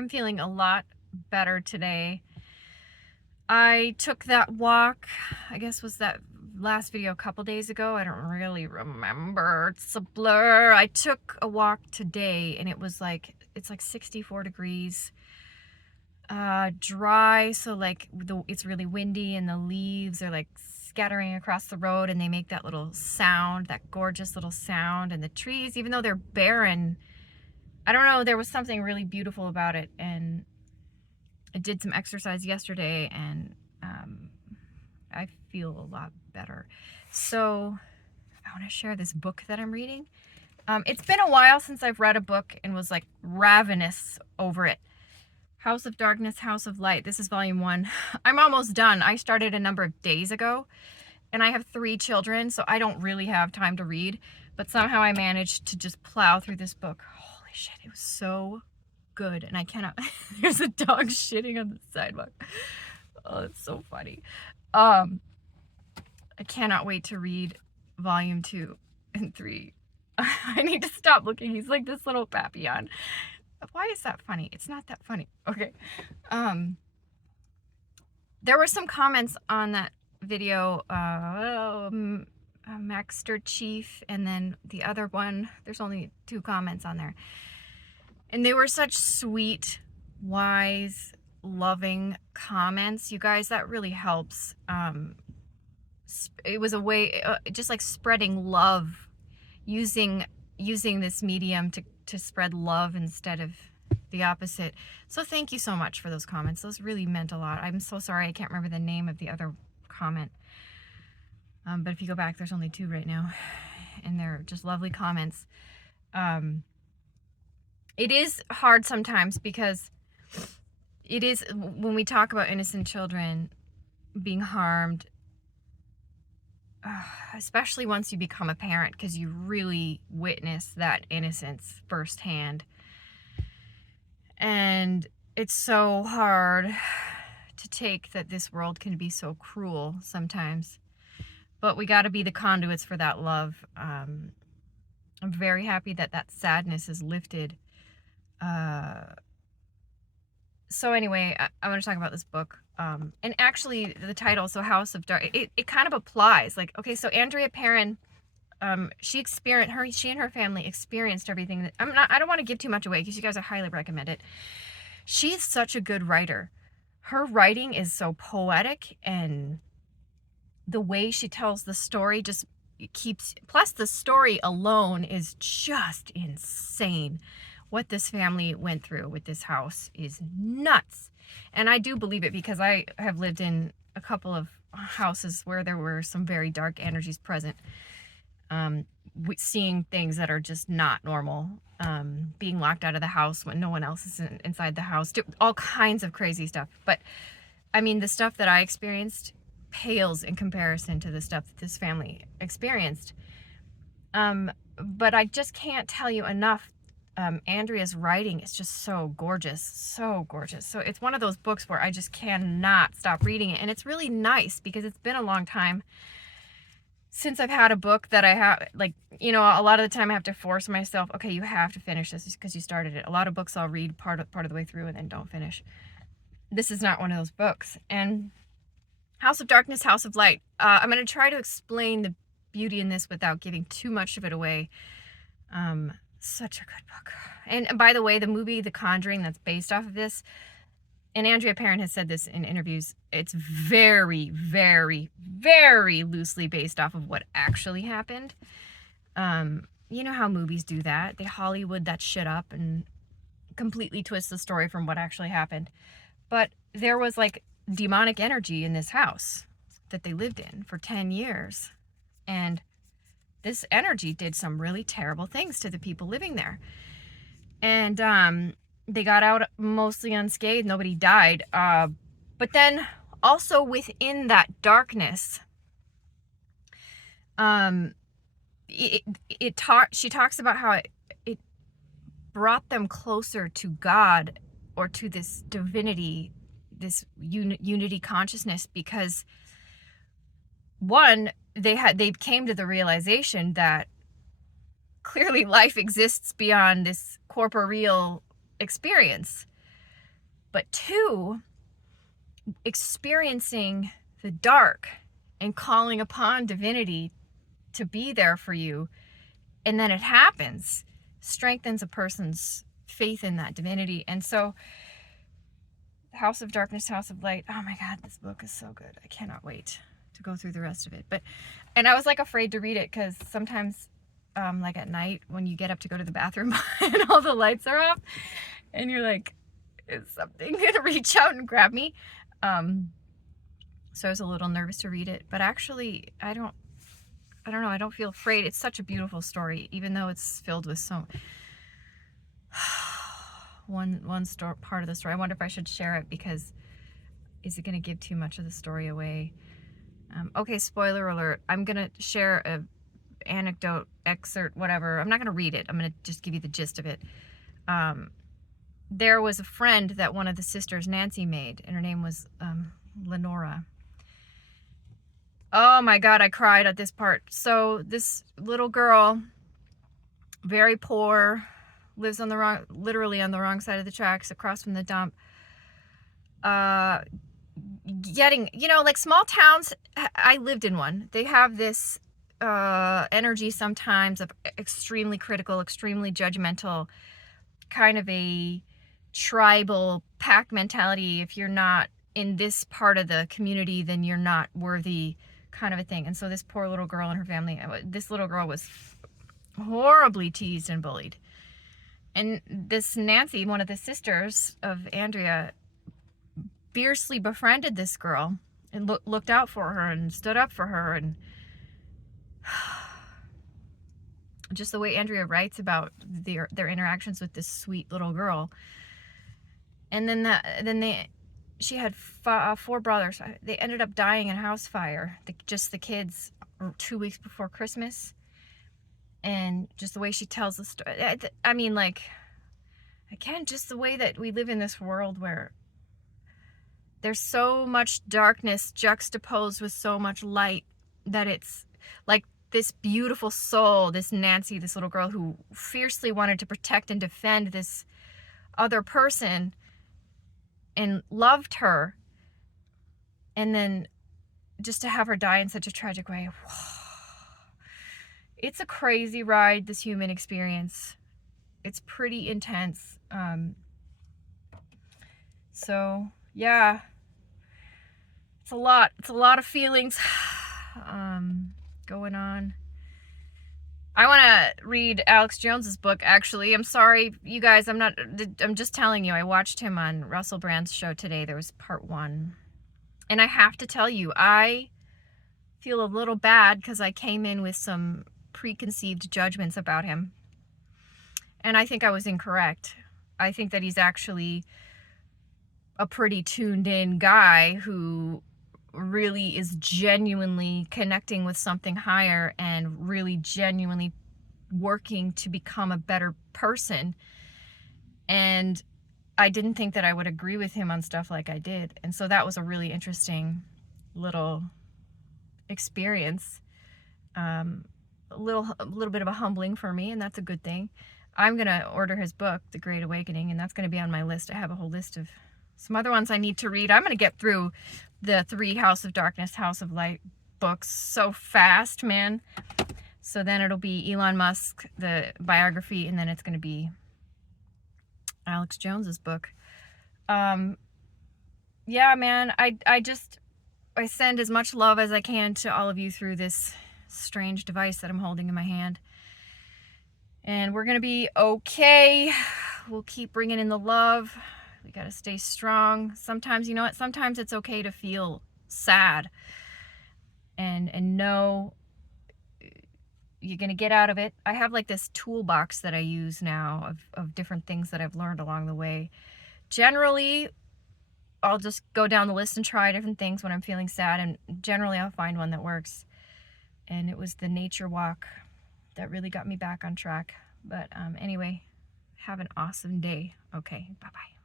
I'm feeling a lot better today. I took that walk, I guess was that last video a couple days ago. I don't really remember. It's a blur. I took a walk today and it's like 64 degrees. Dry, so like it's really windy and the leaves are like scattering across the road and they make that little sound, that gorgeous little sound. And the trees, even though they're barren, I don't know, there was something really beautiful about it. And I did some exercise yesterday and I feel a lot better. So I want to share this book that I'm reading. It's been a while since I've read a book and was like ravenous over it. House of Darkness, House of Light. This is volume 1. I'm almost done. I started a number of days ago and I have 3 children, so I don't really have time to read, but somehow I managed to just plow through this book. Holy shit, it was so good. And I cannot, there's a dog shitting on the sidewalk. Oh, it's so funny. I cannot wait to read volume 2 and 3. I need to stop looking. He's like this little papillon. Why is that funny? It's not that funny. Okay. There were some comments on that video, Maxter Chief, and then the other one, there's only 2 comments on there. And they were such sweet, wise, loving comments. You guys, that really helps. It was a way, just like spreading love, using this medium to spread love instead of the opposite. So thank you so much for those comments. Those really meant a lot. I'm so sorry I can't remember the name of the other comment. But if you go back, there's only 2 right now. And they're just lovely comments. It is hard sometimes because it is, when we talk about innocent children being harmed, especially once you become a parent, because you really witness that innocence firsthand. And it's so hard to take that this world can be so cruel sometimes. But we got to be the conduits for that love. I'm very happy that that sadness is lifted. So anyway, I want to talk about this book. And actually the title, so House of Dark, it kind of applies. Like, okay, so Andrea Perron, she and her family experienced everything that, I don't want to give too much away because you guys, I highly recommend it. She's such a good writer. Her writing is so poetic, and the way she tells the story just keeps, plus the story alone is just insane. What this family went through with this house is nuts. And I do believe it because I have lived in a couple of houses where there were some very dark energies present. Seeing things that are just not normal, being locked out of the house when no one else is inside the house, all kinds of crazy stuff. But I mean, the stuff that I experienced pales in comparison to the stuff that this family experienced. But I just can't tell you enough. Andrea's writing is just so gorgeous, so gorgeous. So it's one of those books where I just cannot stop reading it. And it's really nice because it's been a long time since I've had a book that I have, like, you know, a lot of the time I have to force myself, okay, you have to finish this because you started it. A lot of books I'll read part of the way through and then don't finish. This is not one of those books. And House of Darkness, House of Light. I'm going to try to explain the beauty in this without giving too much of it away. Such a good book. And by the way, the movie The Conjuring that's based off of this, and Andrea Perron has said this in interviews, it's very, very, very loosely based off of what actually happened. You know how movies do that. They Hollywood that shit up and completely twist the story from what actually happened. But there was like demonic energy in this house that they lived in for 10 years. And this energy did some really terrible things to the people living there. And they got out mostly unscathed. Nobody died. But then also within that darkness, she talks about how it brought them closer to God, or to this divinity, this unity consciousness, because one, they came to the realization that clearly life exists beyond this corporeal experience. But two, experiencing the dark and calling upon divinity to be there for you, and then it happens, strengthens a person's faith in that divinity. And so House of Darkness, House of Light, oh my God, this book is so good. I cannot wait to go through the rest of it. And I was like afraid to read it because sometimes like at night when you get up to go to the bathroom and all the lights are off and you're like, is something gonna reach out and grab me? So I was a little nervous to read it, but actually I don't know, I don't feel afraid. It's such a beautiful story, even though it's filled with so one part of the story. I wonder if I should share it, because is it going to give too much of the story away? Okay, spoiler alert. I'm going to share a anecdote, excerpt, whatever. I'm not going to read it. I'm going to just give you the gist of it. There was a friend that one of the sisters, Nancy, made, and her name was Lenora. Oh my God, I cried at this part. So this little girl, very poor, lives on the wrong, literally on the wrong side of the tracks, across from the dump. Getting, you know, like small towns, I lived in one. They have this energy sometimes of extremely critical, extremely judgmental, kind of a tribal pack mentality. If you're not in this part of the community, then you're not worthy, kind of a thing. And so this poor little girl and her family, this little girl was horribly teased and bullied. And this Nancy, one of the sisters of Andrea, fiercely befriended this girl and looked out for her and stood up for her. And just the way Andrea writes about their interactions with this sweet little girl. And then she had 4 brothers. They ended up dying in a house fire, just the kids, 2 weeks before Christmas. And just the way she tells the story, I mean, like, again, just the way that we live in this world where there's so much darkness juxtaposed with so much light, that it's like this beautiful soul, this Nancy, this little girl who fiercely wanted to protect and defend this other person and loved her, and then just to have her die in such a tragic way. It's a crazy ride, this human experience. It's pretty intense. So yeah, it's a lot of feelings going on. I want to read Alex Jones's book, actually. I'm sorry, you guys, I'm just telling you, I watched him on Russell Brand's show today. There was part 1. And I have to tell you, I feel a little bad because I came in with some preconceived judgments about him. And I think I was incorrect. I think that he's actually a pretty tuned in guy who really is genuinely connecting with something higher and really genuinely working to become a better person. And I didn't think that I would agree with him on stuff like I did. And so that was a really interesting little experience. A little bit of a humbling for me, and that's a good thing. I'm gonna order his book, The Great Awakening, and that's gonna be on my list. I have a whole list of some other ones I need to read. I'm gonna get through the 3 House of Darkness, House of Light books so fast, man. So then it'll be Elon Musk, the biography, and then it's gonna be Alex Jones's book. Yeah, man, I send as much love as I can to all of you through this strange device that I'm holding in my hand. And we're gonna be okay. We'll keep bringing in the love. We gotta stay strong. Sometimes, you know what? Sometimes it's okay to feel sad and know you're gonna get out of it. I have like this toolbox that I use now of different things that I've learned along the way. Generally, I'll just go down the list and try different things when I'm feeling sad, and generally I'll find one that works. And it was the nature walk that really got me back on track. But anyway, have an awesome day. Okay, bye-bye.